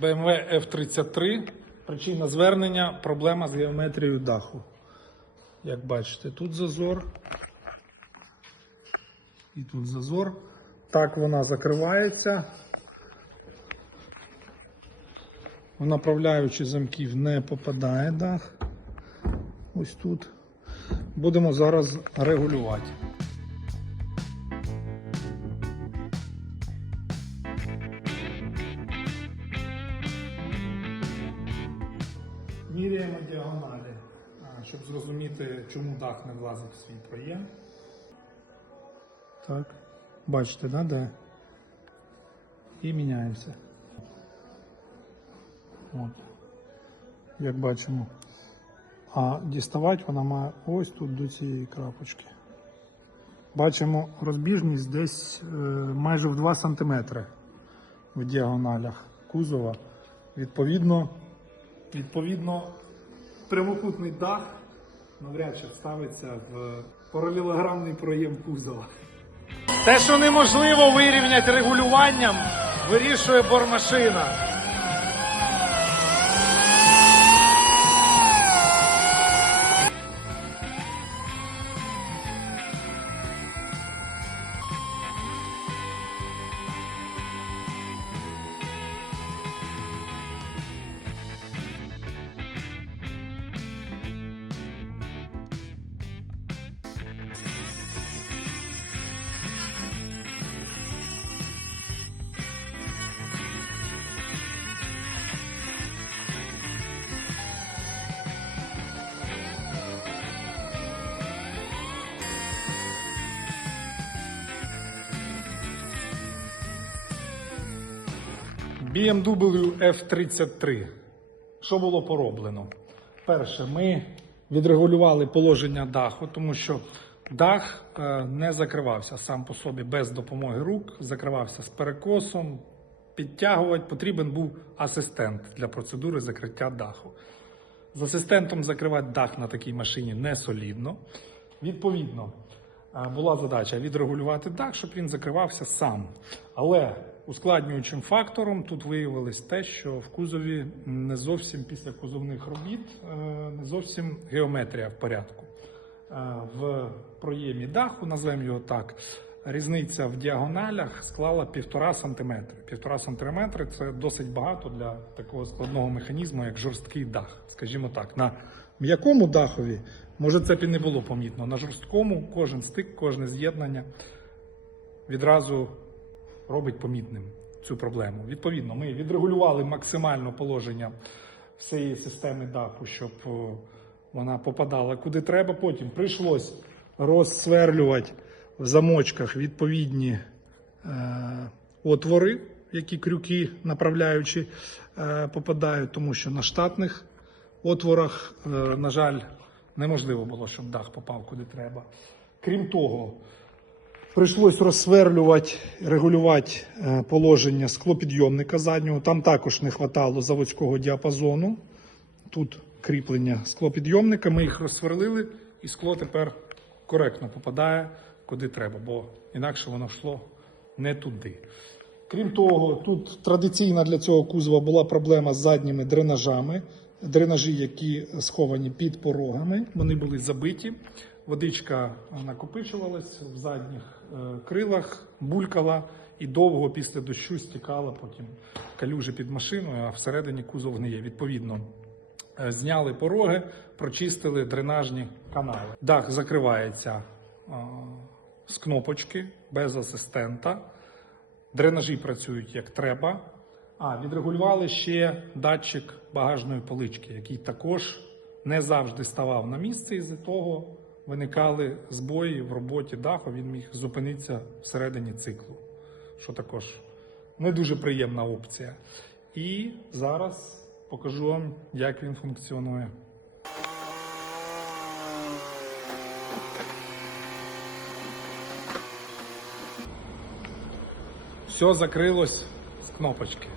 BMW F33. Причина звернення проблема з геометрією даху. Як бачите, тут зазор. І тут зазор. Так вона закривається. В направляючі замків не попадає дах. Ось тут. Будемо зараз регулювати. Міряємо діагоналі, щоб зрозуміти, чому дах не влазить в свій проєм. Так. Бачите, да, де? І міняємося. От. Як бачимо. А діставати вона має ось тут до цієї крапочки. Бачимо розбіжність десь е, майже в 2 см в діагоналях кузова. Відповідно, відповідно, прямокутний дах навряд чи вставиться в паралелограмний проєм кузова. Те, що неможливо вирівняти регулюванням, вирішує бормашина. BMW F33. Що було пороблено? Перше, ми відрегулювали положення даху, тому що дах е, не закривався сам по собі без допомоги рук, закривався з перекосом. Підтягувати потрібен був асистент для процедури закриття даху. З асистентом закривати дах на такій машині не солідно. Відповідно, е, була задача відрегулювати дах, щоб він закривався сам. Але ускладнюючим фактором тут виявилось те, що в кузові не зовсім після кузовних робіт е, не зовсім геометрія в порядку. Е, В проємі даху, назвемо його так, різниця в діагоналях склала 1,5 см. 1,5 см це досить багато для такого складного механізму, як жорсткий дах. Скажімо так, на м'якому дахові може це б і не було помітно. На жорсткому кожен стик, кожне з'єднання відразу робить помітним цю проблему. Відповідно, ми відрегулювали максимально положення всієї системи даху, щоб вона попадала куди треба. Потім прийшлось розсверлювати в замочках відповідні е, отвори, які крюки направляючи е, попадають, тому що на штатних отворах, е, на жаль, неможливо було, щоб дах попав куди треба. Крім того, Прийшлось розсверлювати, регулювати е, положення склопідйомника заднього. Там також не вистачало заводського діапазону. Тут кріплення склопідйомника. Ми їх розсверлили, і скло тепер коректно попадає куди треба, бо інакше воно йшло не туди. Крім того, тут традиційна для цього кузова була проблема з задніми дренажами. Дренажі, які сховані під порогами, вони були забиті. Водичка накопичувалась в задніх е, крилах, булькала і довго після дощу стікала потім калюжі під машиною, а всередині кузов гниє. Відповідно, е, зняли пороги, прочистили дренажні канали. Дах закривається е, з кнопочки без асистента. Дренажі працюють як треба. А, відрегулювали ще датчик багажної полички, який також не завжди ставав на місце, і з того виникали збої в роботі даху. Він міг зупинитися всередині циклу, що також не дуже приємна опція. І зараз покажу вам, як він функціонує. Все закрилось з кнопочки.